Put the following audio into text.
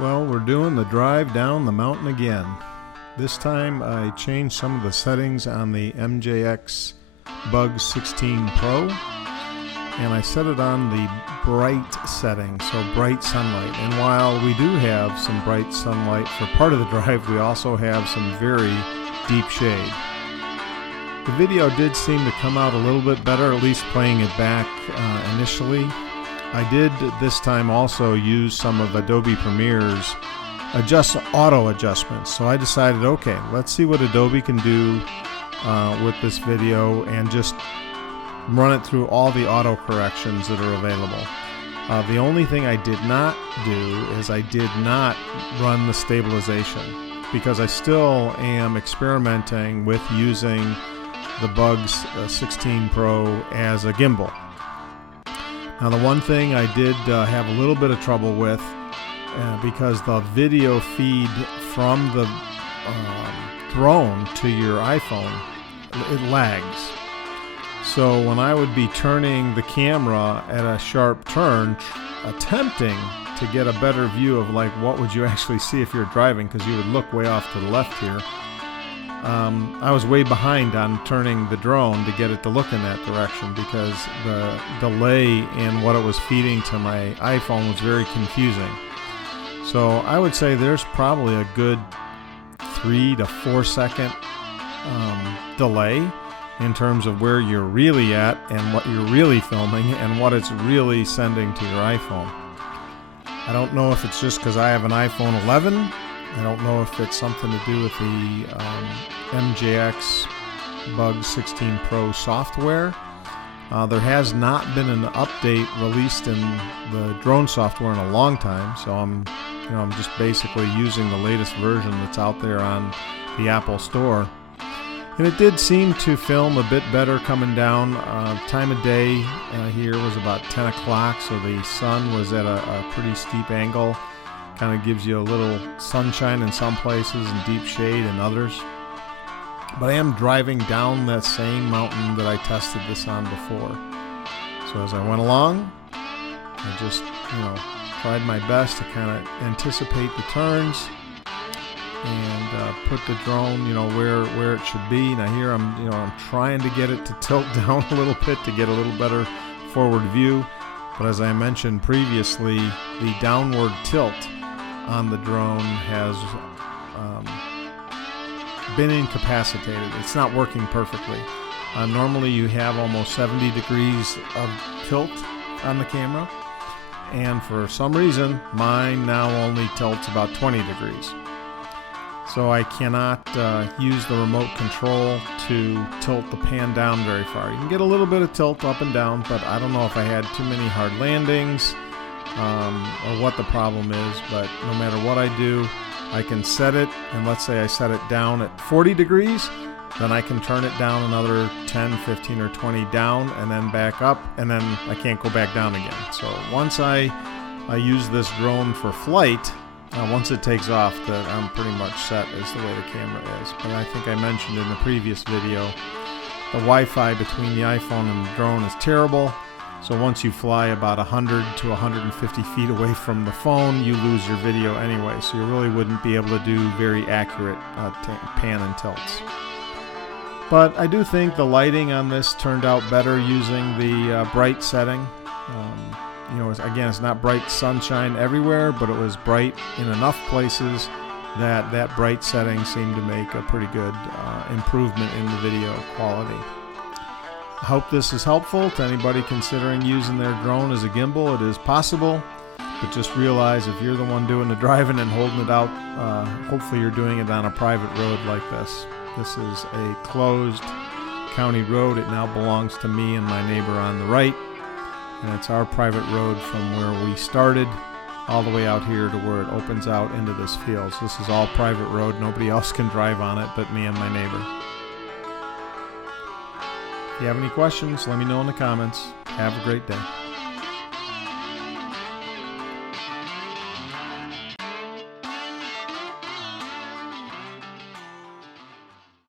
Well, we're doing the drive down the mountain again. This time I changed some of the settings on the MJX BUGS 16 Pro, and I set it on the bright setting, so bright sunlight. And while we do have some bright sunlight for part of the drive, we also have some very deep shade. The video did seem to come out a little bit better, at least playing it back initially. I did this time also use some of Adobe Premier's auto adjustments. So I decided, okay, let's see what Adobe can do with this video and just run it through all the auto corrections that are available. The only thing I did not do is I did not run the stabilization, because I still am experimenting with using the BUGS 16 Pro as a gimbal. Now, the one thing I did have a little bit of trouble with, because the video feed from the drone to your iPhone, it lags. So when I would be turning the camera at a sharp turn, attempting to get a better view of like what would you actually see if you're driving, because you would look way off to the left here, I was way behind on turning the drone to get it to look in that direction, because the delay in what it was feeding to my iPhone was very confusing. So I would say there's probably a good 3 to 4 second delay in terms of where you're really at and what you're really filming and what it's really sending to your iPhone. I don't know if it's just because I have an iPhone 11. I don't know if it's something to do with the MJX BUGS 16 Pro software. There has not been an update released in the drone software in a long time, so I'm just basically using the latest version that's out there on the Apple Store. And it did seem to film a bit better coming down. Time of day here was about 10 o'clock, so the sun was at a pretty steep angle. Kind of gives you a little sunshine in some places and deep shade in others. But I am driving down that same mountain that I tested this on before. So as I went along, I just, tried my best to kind of anticipate the turns and put the drone, where it should be. Now here I'm trying to get it to tilt down a little bit to get a little better forward view. But as I mentioned previously, the downward tilt on the drone has been incapacitated. It's not working perfectly. Normally you have almost 70 degrees of tilt on the camera, and for some reason mine now only tilts about 20 degrees. So I cannot use the remote control to tilt the pan down very far. You can get a little bit of tilt up and down, but I don't know if I had too many hard landings or what the problem is. But no matter what I do, I can set it, and let's say I set it down at 40 degrees, then I can turn it down another 10, 15, or 20 down, and then back up, and then I can't go back down again. So once I use this drone for flight, once it takes off, that I'm pretty much set as the way the camera is. But I think I mentioned in the previous video, the Wi-Fi between the iPhone and the drone is terrible. So once you fly about 100 to 150 feet away from the phone, you lose your video anyway. So you really wouldn't be able to do very accurate pan and tilts. But I do think the lighting on this turned out better using the bright setting. Again, it's not bright sunshine everywhere, but it was bright in enough places that bright setting seemed to make a pretty good improvement in the video quality. I hope this is helpful to anybody considering using their drone as a gimbal. It is possible, but just realize if you're the one doing the driving and holding it out, hopefully you're doing it on a private road like this. This is a closed county road. It now belongs to me and my neighbor on the right. And it's our private road from where we started all the way out here to where it opens out into this field. So this is all private road. Nobody else can drive on it but me and my neighbor. If you have any questions, let me know in the comments. Have a great day.